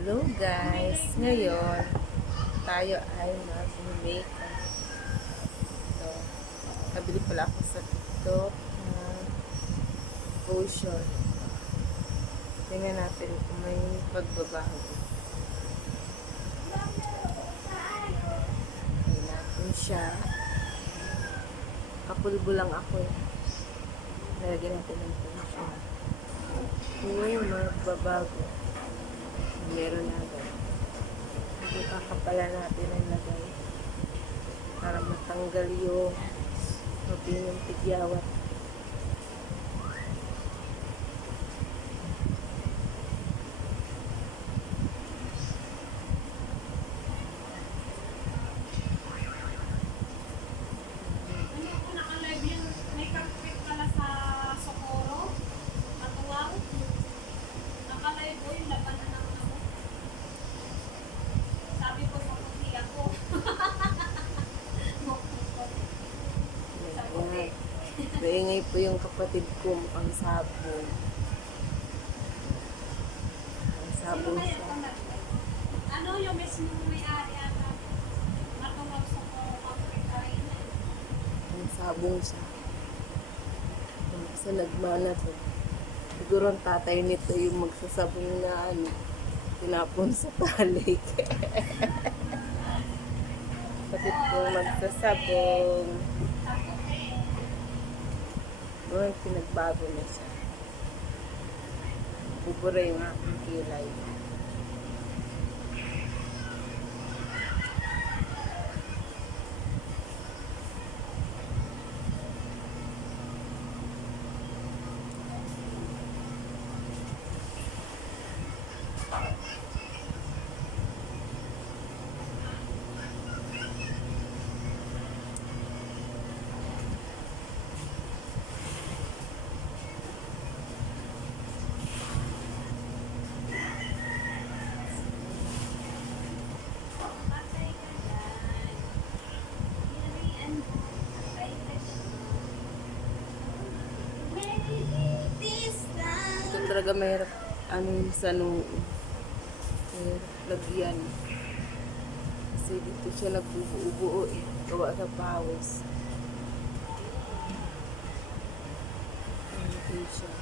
Hello guys! Ngayon, tayo ay mag-makeup. Ito. Nabili pala ako sa TikTok ng potion. Tingnan natin kung may pagbabago. Tingnan natin siya. Kapulbo lang ako eh. Nalagyan natin ng potion. Yung magbabago. Meron na agad. Ikakapala natin ang lagay para matanggal yung mabinong tigyawat. Ano ko naka-live yung makeup kit pala sa Socorro? Matuwang? Naka-live ko yung labanan ng ako. Sabi ko sa puti ako. Sa puti. Ayan. Naingay po yung kapatid ko ang sabong. Ang Sino sabong kaya siya. ito nag-live? Ano yung mismo may-ari ata? Matuwang Socorro Concrete Arena. Ang sabong siya. Sa nagmana to. Siguro ang tatay nito yung magsasabong na tinapon sa talik. Kapatid ko magsasabong. Sa puti. Noon, pinagbago na siya. Bubura yung aking kilay. Patay ka dyan. Hinarian mo. Patay ka dyan. This time. Ito talaga mahirap. Sa nung lagyan. Kasi dito siya nagbubuo eh. Gawa sa pawis. Dito siya.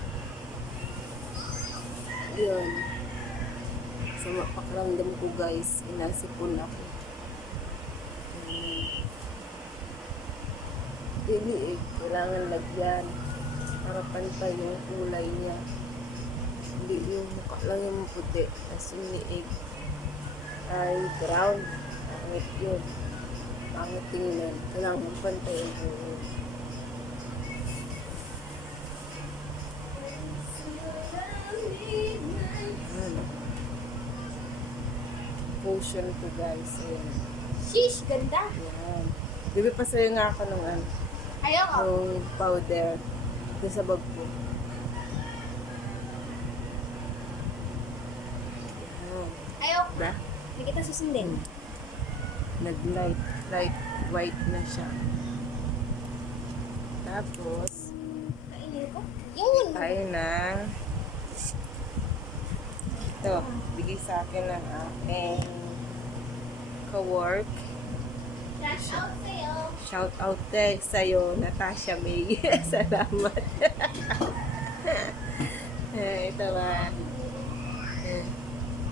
Yun. Sa mapakaramdam ko guys, inasipon ako. Dili eh. Kailangan lagyan. Para pantay yung kulay niya. Hindi yung mukha lang yung puti. Tapos yung liig ay brown. Pangit yun. Pangit tingnan. Kailangan pantay yung kulay. Ayan. Potion to guys. Ayan. Sheesh, ganda. Ayan. Di ba pasayo nga ako ng Ayoko. yung powder doon sa bag ko. Ayan. Ayoko. Diba? Hindi kita susundin. Nag-light white na siya. Tapos, Kainin ko. Yun! tayo ng ito, bigay sa akin ng aking ka-work. Dash out sa'yo. Shout out sa'yo, Natasha May. Salamat. Ito ba?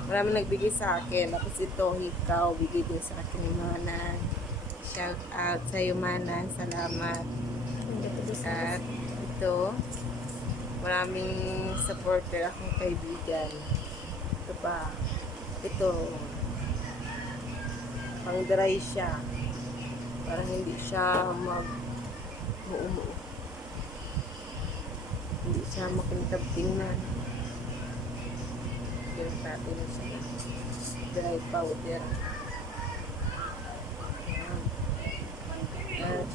Marami nagbigay sa akin. Tapos ito, ikaw, bigay din sa akin ni Manan. Shout out sa'yo, Manan. Salamat. At ito, maraming supporter akong kaibigan. Ito pa. Ito. Pang dry siya. Para hindi siya umuo. Hindi siya makintab tingnan. Pero natin na siya. Dry powder.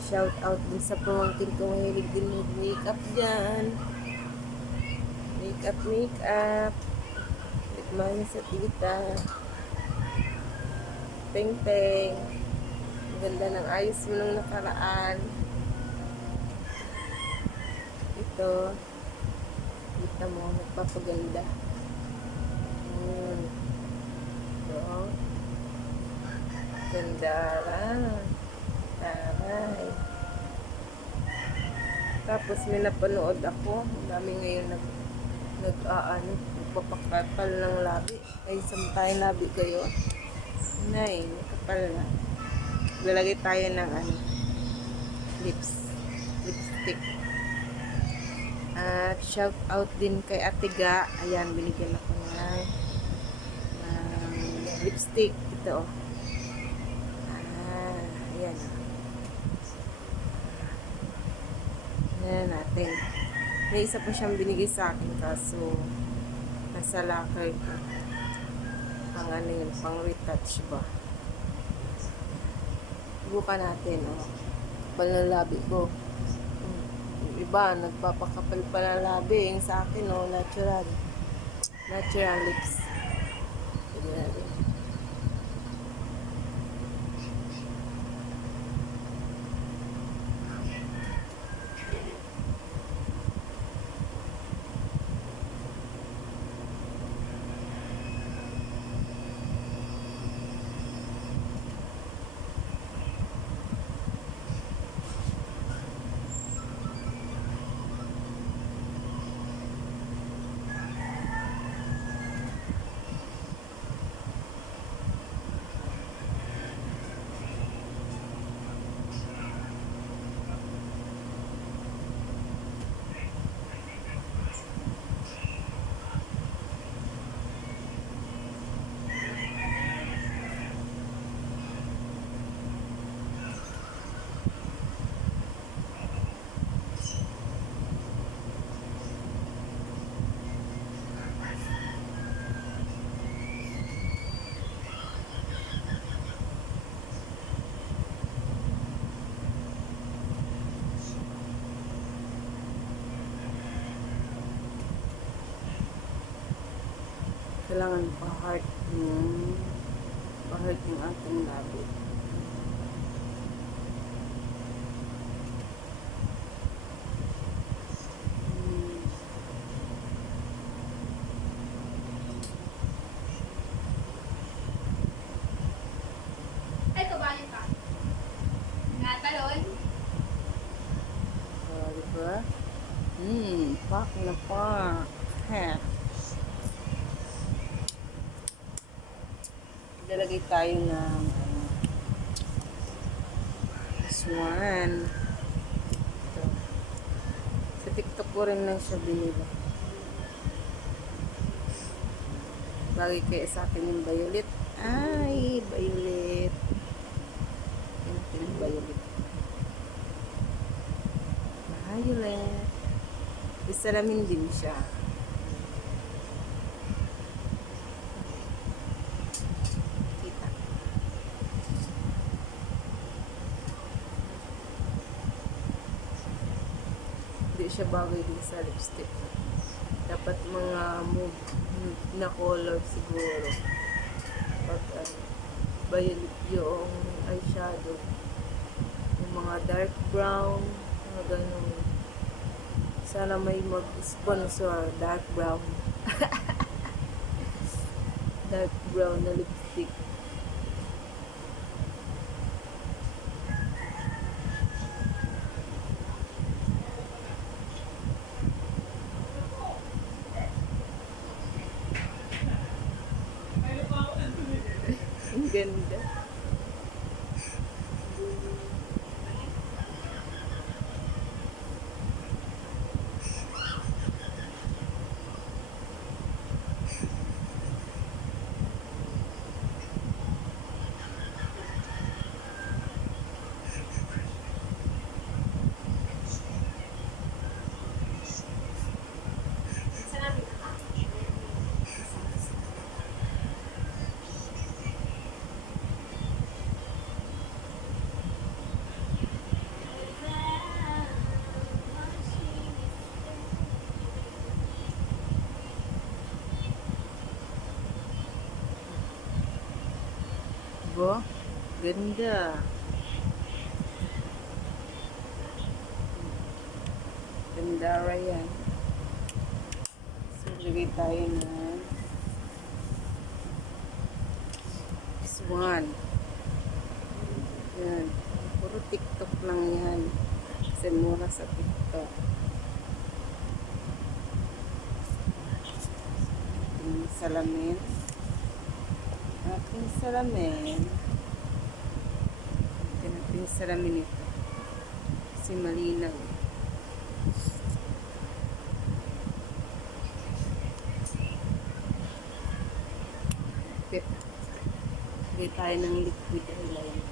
Shout out din sa pamangkin ko. Mahilig din mag-makeup dyan. Makeup. Tikman sa tita. Peng. Ang ganda ng ayos mo nung nakaraan. Ito. Kita mo, nagpapaganda. Gandara. Taray. Tapos may napanood ako. Ang dami ngayon nagpapakapal ng labi. Ay, sampay labi kayo. Nay, nakapal na. Lalagay tayo ng lipstick. At shout out din kay Ate Ga. Ayan, binigyan ako ng lipstick. Ito, oh. Ayan. Ayan natin. May isa pa siyang binigay sa akin kaso nasa locker ko. Pang yun, pang retouch ba? Subukan natin, oh. Kapal ng labi ko. Yung iba, nagpapakapal pa ng labi. Yung sa akin, oh, natural. Natural lips. Pwede natin. Kailangan pa-heart yung ating labi. Ay, kabayan ka. Natalon. Diba? Pak na pak. Heh. Lalagay tayo ng this one. Ito. Sa TikTok ko rin lang siya binili. Bagay kaya sa akin yung violet. Ay, violet. Yung violet. Violet. Isalamin din siya. Hindi siya bagay din sa lipstick. Dapat mga move na color siguro. Pag violet yung eyeshadow. Yung mga dark brown, mga ganun. Sana may mag-sponsor dark brown. Dark brown na lipstick. Ang ganda. Diba? Ganda. Ganda yan. So, lagay tayo na this one. Yan. Puro TikTok lang yan. Kasi mura sa TikTok. Ating salamin. Ating salamin. Ating salamin ito. Kasi malinaw. Bili tayo ng liquid eyeliner.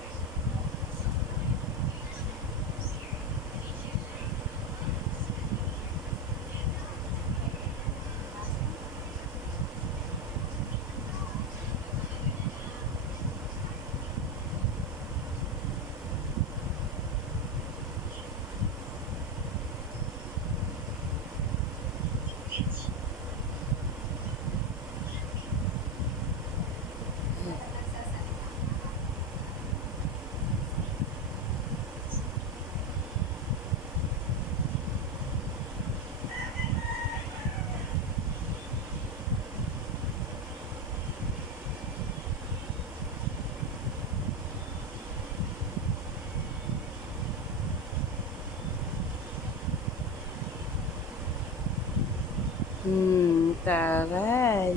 Taray.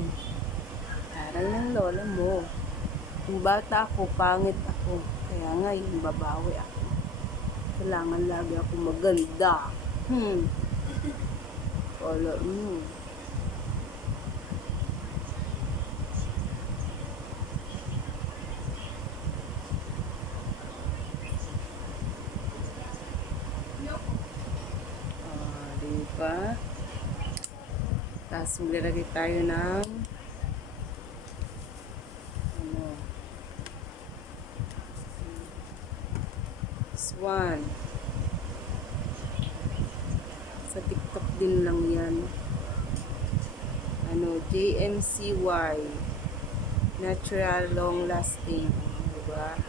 Taray ng lola mo. Yung bata ako, pangit ako. Kaya ngayon, babawi ako. Kailangan lagi ako maganda. Wala mo. Diba? Tapos maglalagay tayo ng ano, this one. Sa TikTok din lang yan. Ano, JMCY. Natural long lasting. Diba?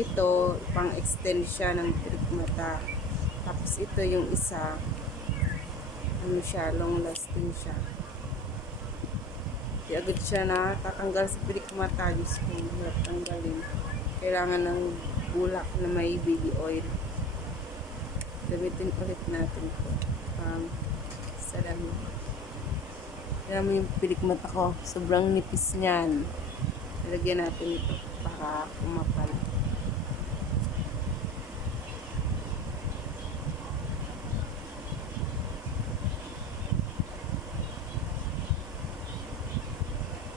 Ito, pang extend siya ng trip mata. Tapos ito yung isa, ano siya, long lasting siya. Di agad siya na tatanggal sa pilik mata. Diyos ko, hirap tanggalin. Kailangan ng bulak na may baby oil. Gamitin ulit natin ito. Salamin. Kaya mo yung pilik mata ko. Sobrang nipis niyan. Nalagyan natin ito para kumapal.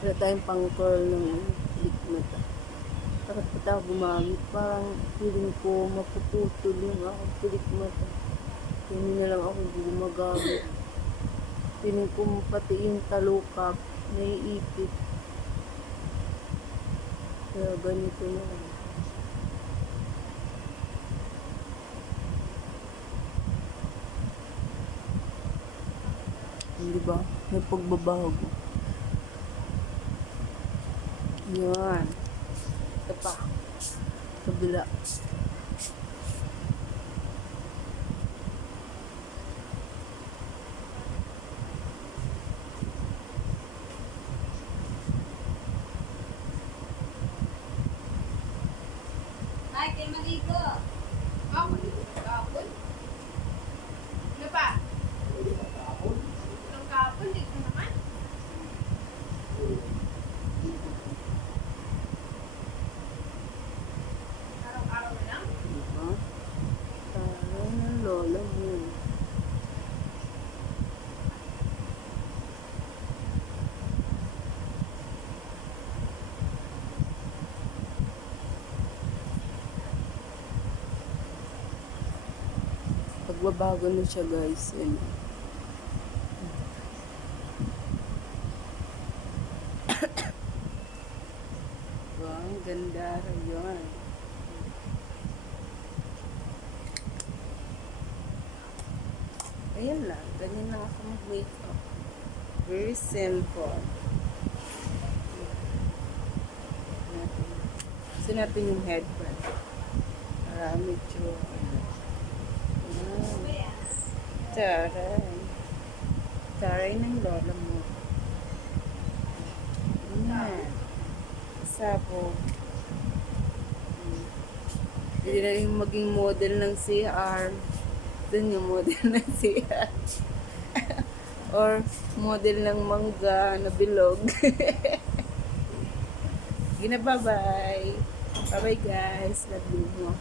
Wala tayong pang-curl ng pilik mata. Takot pa tayo gumamit. Parang feeling ko mapuputol yung akong pilik mata. Hindi na lang ako gumagamit. Feeling ko pati yung talukap, naiipit. Kaya ganito na lang. Hindi ba? May pagbabago. Yan. Ito pa. Kabila. Ay, kayo maligo. Ako, maligo ka kahapon. Ano pa? Anong kahapon? Dito naman. Araw-araw na lang. Diba? Taray ng lola mo. Pagbabago na siya, guys. Yan. Wow, ang ganda yun. Ayan lang. Ganyan lang ako mag-makeup. Very simple. Gusto natin yung headband. Para medyo taray. Taray ng lola mo. Ayan. Sabog. Pwede na rin maging model ng CR. Doon yung model ng CR. Or model ng mangga na bilog. Gina, bye-bye. Bye-bye guys. Love you mo.